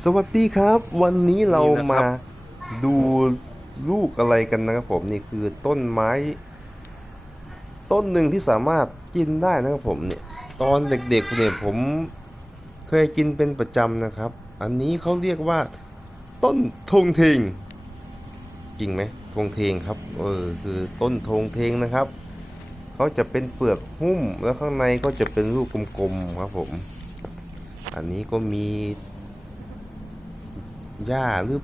สวัสดีครับ วันนี้เรานี่นะครับมาดูลูกอะไรกันนะครับผมนี่คือต้นไม้ ต้นหนึ่งที่สามารถกินได้นะครับผมเนี่ยตอนเด็กๆเนี่ยผมเคยกินเป็นประจำนะครับ อันนี้เขาเรียกว่า ต้นทงเทงจริงไหมทงเทงครับเออคือต้นทงเทงนะครับเขาจะเป็นเปลือกหุ้มแล้วข้างในก็จะเป็นลูกกลมๆครับผม อันนี้ก็มี หญ้าหรือ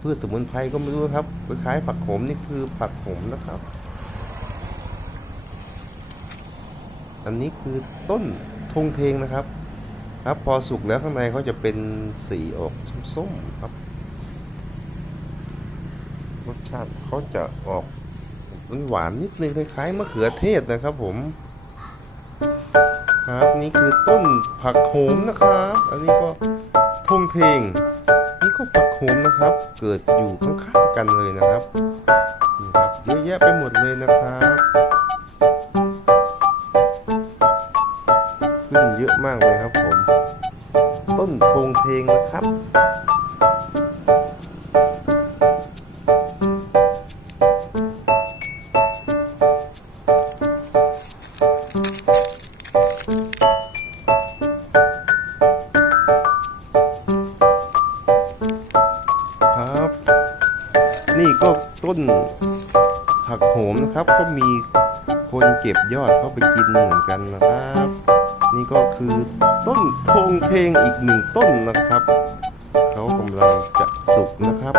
พืชสมุนไพรก็ไม่รู้ครับคล้ายผักโขมนี่คือผักโขมนะครับ อันนี้คือต้นทงเทงนะครับ ครับพอสุกแล้วข้างในเขาจะเป็นสีออกส้มๆครับรสชาติเขาจะออกหวานนิดนึงคล้ายๆมะเขือเทศนะครับผมครับนี่คือต้นผักโขมนะครับ อันนี้ก็ทงเทง โขมนะครับ เกิดอยู่ข้างๆกันเลยนะครับนี่ครับเยอะแยะไปหมดเลยนะครับขึ้นเยอะมากเลยครับผม ต้นโพงเพลงนะครับ ครับ นี่ก็ต้นผักโหมนะครับ ก็มีคนเก็บยอดเข้าไปกินเหมือนกันนะครับ นี่ก็คือต้นโพงเพลงอีกหนึ่งต้นนะครับ เขากำลังจะสุกนะครับ